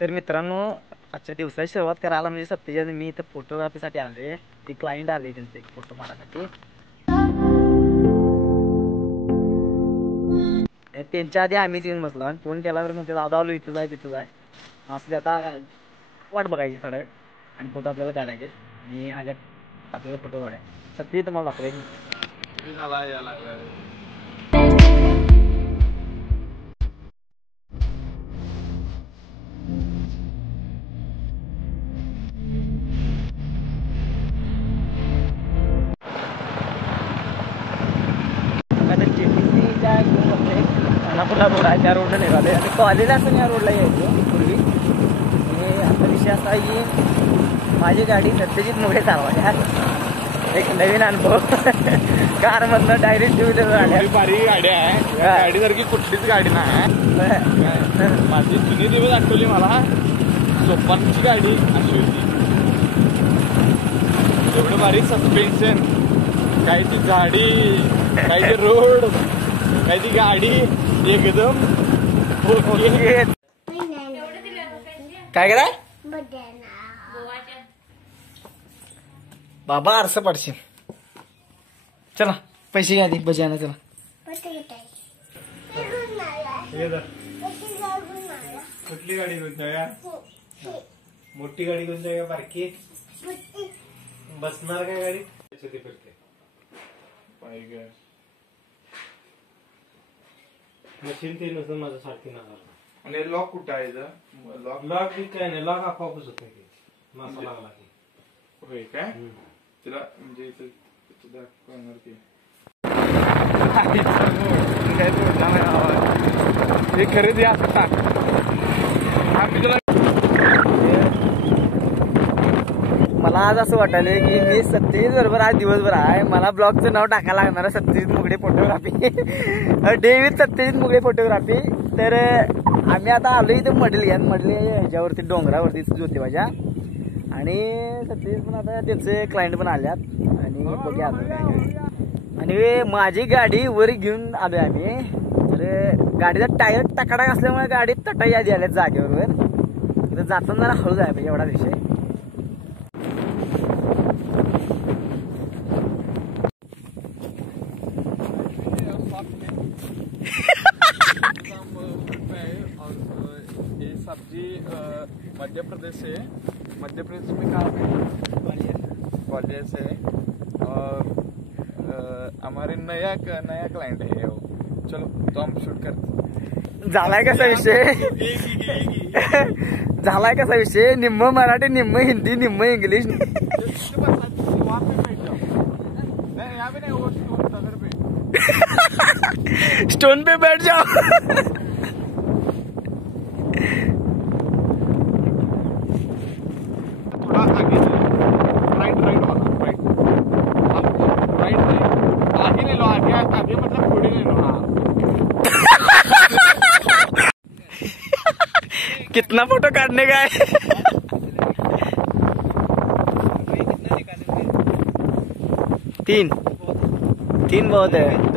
तर मित्रांनो आजच्या दिवसाची सुरुवात करायला म्हणजे सत्यजित मी इथं फोटोग्राफीसाठी आले. ती क्लायंट आले त्यांचे एक फोटो मारण्यासाठी. त्यांच्या आधी आम्हीच येऊन बसलो आणि फोन केला तर म्हणते दादा आलो इथं जाय तिथं जाय असं. आता वाट बघायची थोडं आणि फोटो आपल्याला काढायचे आणि आल्या आपल्याला फोटो काढायचे. सत्यजित तुम्हाला दाखवायचे. खानापूरला रोड आहे त्या रोडला निघाले आणि कॉलेज असं या रोडला यायचो पूर्वी. आणि आता विषय असा की माझी गाडी सत्यजित मुळे चालवायची. एक नवीन अनुभव कारमधनं डायरेक्ट टू व्हीलर आल्या. भारी गाडी आहे गाडीसारखी कुठलीच गाडी नाही. माझी जुनी दिवस आठवली मला. सोपानची गाडी अशी होती. एवढं भारी सस्पेन्शन, काय ती गाडी, काय ते रोड, काय ती गाडी एकदम काय कराय बाबा आरसा पडशील. चला पैसे घ्या आधी बजाना. चला कुठली गाडी घेऊन जाऊया? मोठी गाडी घेऊन जाऊया बारकी? बसणार काय गाडी? फिरते मशीन ते नसून माझं 3,500. आणि लॉक कुठं आहे? लॉक काय नाही, लॉक आपोआपच होत की मासा लागला की. होय काय? तिला म्हणजे इथं दाखवणार की हे खरेदी असं टाक. आम्ही तुला मला आज असं वाटायलंय की मी सत्यजित बरोबर आज दिवसभर आहे. मला ब्लॉगचं नाव टाकायला लागणार आहे Satyajit Mugde photography. David Satyajit Mugde photography. तर आम्ही आता आलो इथं मडली ह्याच्यावरती डोंगरावरती ज्योतिबाच्या. आणि सत्यजित पण आता त्यांचे क्लायंट पण आल्यात आणि बघूया आणि माझी गाडी वर घेऊन आलोय आम्ही. तर गाडीचा टायर टकाटक असल्यामुळे गाडी तटाई आधी आल्यात जागेवर. तर जाताना जरा हळू जाय पाहिजे एवढा विषय. ये सब्जी मध्य प्रदेश से, मध्य प्रदेश में कहाँ पे? ग्वालियर से. और हमारे नया क्लाइंट है वो. चलो तो हम शूट करते. झालाय कसा विषय? झालाय कसा विषय? निम्म मराठी, निम्म हिंदी, निम्म इंग्लिश. वहाँ पे बैठ जाओ. नहीं यहाँ पे नहीं, वो स्टोन पे. स्टोन पे बैठ जाओ. थोड़ा आगे राइट वाला राइट. आपको राइट आगे ले लो. आगे मतलब थोड़ी ले लो. हाँ कितना फोटो काटने का है? 3 बहुत है.